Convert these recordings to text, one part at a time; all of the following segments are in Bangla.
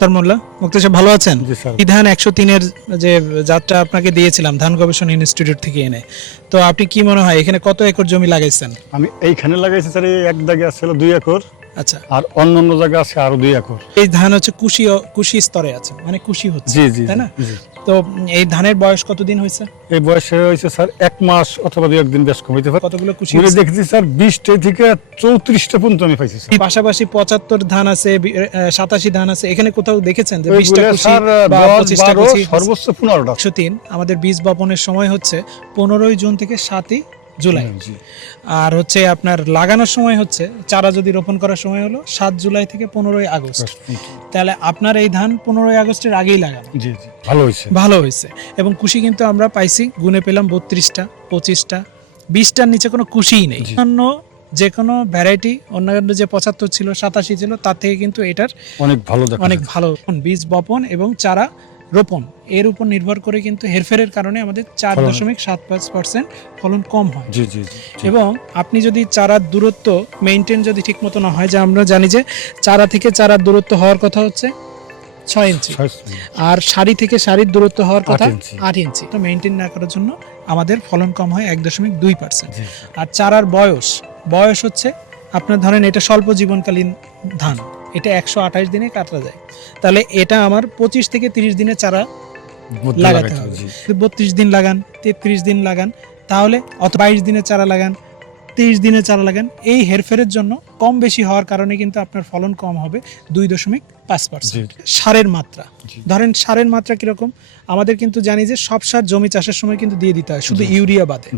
মুক্তার মোল্লা মুক্তার সাহেব ভালো আছেন? কি ধান বিধান একশো তিনের যে যাত্রা আপনাকে দিয়েছিলাম ধান গবেষণা ইনস্টিটিউট থেকে এনে। তো আপনি কি মনে হয় এখানে কত একর জমি লাগাইছেন? আমি এইখানে লাগাইছি স্যার এক দাগে আসছিল দুই একর। আচ্ছা। আর অন্য অন্য জায়গায় আছে আরও দুই একর। এই ধান হচ্ছে কুশি কুশি স্তরে আছে মানে কুশি হচ্ছে জি জি তাই না? তো এই ধানের বয়স কতদিন হয়েছে? এই বয়সে হয়েছে স্যার এক মাস অথবা একদিন বেশ কম হইতে পারে। কতগুলো কুশি ঘুরে দেখেছি স্যার বিশটা থেকে চৌত্রিশটা পর্যন্ত আমি পাইছি। পাশাপাশি পঁচাত্তর ধান আছে সাতাশি ধান আছে এখানে কোথাও দেখেছেন যে বিশটা কুশি বা পঁচিশটা কুশি সর্বোচ্চ পনেরোটা। একশো তিন আমাদের বীজ বপনের সময় হচ্ছে পনেরোই জুন থেকে সাতই জুলাই। আর হচ্ছে আপনার লাগানোর সময় হচ্ছে চারা যদি রোপণ করার সময় হলো সাত জুলাই থেকে পনেরোই আগস্ট। তাহলে আপনার এই ধান পনেরোই আগস্টের আগেই লাগানো। ভালো হয়েছে। ভালো হয়েছে। এবং কুশি কিন্তু আমরা পাইছি গুনে পেলাম বত্রিশটা পঁচিশটা বিশটার নিচে কোনো কুশিই নেই। অন্য যে কোনো ভ্যারাইটি অন্যান্য যে পঁচাত্তর ছিল সাতাশি ছিল তার থেকে কিন্তু এটার অনেক ভালো অনেক ভালো বীজ বপন এবং চারা রোপণ। এর উপর নির্ভর করে কিন্তু হেরফেরের কারণে আমাদের চার দশমিক সাত পাঁচ পার্সেন্ট ফলন কম হয়। এবং আপনি যদি চারার দূরত্ব মেনটেন যদি ঠিক মতো না হয় যে আমরা জানি যে চারা থেকে চারার দূরত্ব হওয়ার কথা হচ্ছে ছয় ইঞ্চি। আর সারি থেকে সারির দূরত্ব হওয়ার কথা আট ইঞ্চি। তো মেনটেন না করার জন্য আমাদের ফলন কম হয় এক দশমিক দুই পার্সেন্ট। আর চারার বয়স বয়স হচ্ছে আপনার ধরেন এটা স্বল্প জীবনকালীন ধান এটা একশো আঠাশ দিনে কাটা যায়। তাহলে এটা আমার পঁচিশ থেকে তিরিশ দিনে চারা লাগাতে হবে বত্রিশ দিন লাগান তেত্রিশ দিন লাগান তাহলে অত বাইশ দিনে চারা লাগান তিরিশ দিনে চারা লাগান এই হেরফেরের জন্য কম বেশি হওয়ার কারণে কিন্তু আপনার ফলন কম হবে দুই দশমিক পাঁচ পার্সেন্ট। সারের মাত্রা। ধরেন সারের মাত্রা কীরকম? আমাদের কিন্তু জানি যে সব সার জমি চাষের সময় কিন্তু দিয়ে দিতে হয় শুধু ইউরিয়া বাদে।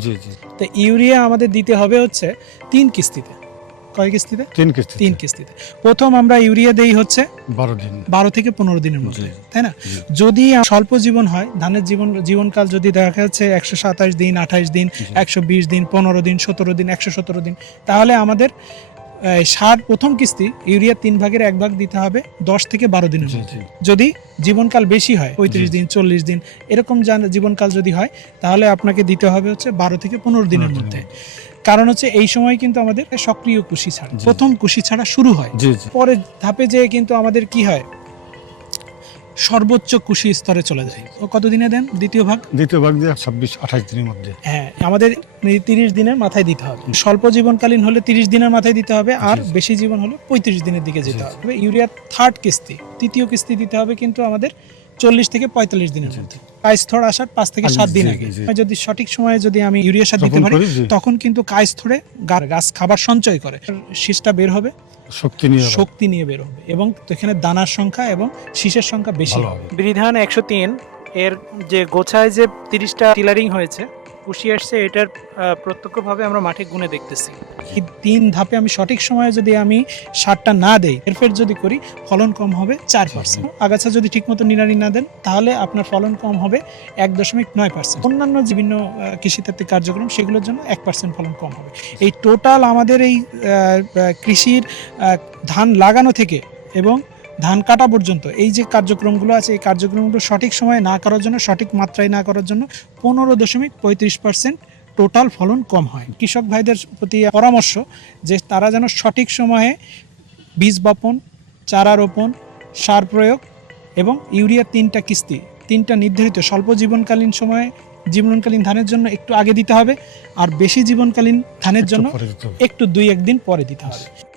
তো ইউরিয়া আমাদের দিতে হবে হচ্ছে তিন কিস্তিতে। কয় কিস্তিতে? তিন কিস্তি তিন কিস্তিতে। প্রথম আমরা ইউরিয়া দেই হচ্ছে বারো দিন। বারো থেকে পনেরো দিনের মধ্যে তাই না? যদি স্বল্প জীবন হয় ধানের জীবন জীবনকাল যদি দেখা যাচ্ছে একশো সাতাশ দিন আঠাশ দিন একশো বিশ দিন পনেরো দিন সতেরো দিন একশো সতেরো দিন তাহলে আমাদের সার প্রথম কিস্তি ইউরিয়া তিন ভাগের এক ভাগ দিতে হবে দশ থেকে বারো দিনের মধ্যে। যদি জীবনকাল বেশি হয় পঁয়ত্রিশ দিন চল্লিশ দিন এরকম জীবনকাল যদি হয় তাহলে আপনাকে দিতে হবে হচ্ছে বারো থেকে পনেরো দিনের মধ্যে। কারণ হচ্ছে এই সময় কিন্তু আমাদের সক্রিয় কুশি ছাড়া প্রথম কুশি ছাড়া শুরু হয়। পরের ধাপে যেয়ে কিন্তু আমাদের কি হয়? সর্বোচ্চ কুশি স্তরে চলে যায়। ও কত দিনে? দেন দ্বিতীয় ভাগ? দ্বিতীয় ভাগ দিয়ে ছাব্বিশ আঠাশ দিনের মধ্যে। হ্যাঁ আমাদের তিরিশ দিনের মাথায় দিতে হবে। স্বল্প জীবনকালীন হলে তিরিশ দিনের মাথায় দিতে হবে আর। বেশি জীবন হলে পঁয়ত্রিশ দিনের দিকে যেতে। হবে। ইউরিয়ার থার্ড কিস্তি তৃতীয় কিস্তি দিতে হবে কিন্তু আমাদের চল্লিশ থেকে পঁয়তাল্লিশ দিনের মধ্যে। কাইস্থর আসার পাঁচ থেকে সাত দিন আগে। যদি সঠিক সময়ে যদি আমি ইউরিয়া সার দিতে পারি। তখন কিন্তু কাইস্থরে গাছ খাবার সঞ্চয় করে। শীষটা বের হবে। শক্তি নিয়ে শক্তি নিয়ে বের হবে এবং এখানে দানার সংখ্যা এবং শীষের সংখ্যা বেশি হবে। বিধান একশো তিন এর যে গোছায় যে তিরিশটা টিলারিং হয়েছে পুষি আসছে, এটার প্রত্যক্ষভাবে আমরা মাঠে গুনে দেখতেছি। তিন ধাপে আমি সঠিক সময়ে যদি আমি সারটা না দেই এরফের যদি করি, ফলন কম হবে চার পার্সেন্ট আগাছা যদি ঠিকমতো নিড়ানি না দেন, তাহলে আপনার ফলন কম হবে এক দশমিক নয় পার্সেন্ট অন্যান্য বিভিন্ন কৃষিতাত্ত্বিক কার্যক্রম, সেগুলোর জন্য এক পার্সেন্ট ফলন কম হবে। এই টোটাল আমাদের এই কৃষির ধান লাগানো থেকে এবং ধান কাটা পর্যন্ত এই যে কার্যক্রমগুলো আছে এই কার্যক্রমগুলো সঠিক সময়ে না করার জন্য সঠিক মাত্রায় না করার জন্য পনেরো দশমিক পঁয়ত্রিশ পার্সেন্ট টোটাল ফলন কম হয় কৃষক ভাইদের প্রতি পরামর্শ যে তারা যেন সঠিক সময়ে বীজ বপন চারা রোপণ সার প্রয়োগ এবং ইউরিয়ার তিনটা কিস্তি তিনটা নির্ধারিত স্বল্প জীবনকালীন সময়ে জীবনকালীন ধানের জন্য একটু আগে দিতে হবে আর বেশি জীবনকালীন ধানের জন্য। একটু দুই একদিন পরে দিতে হবে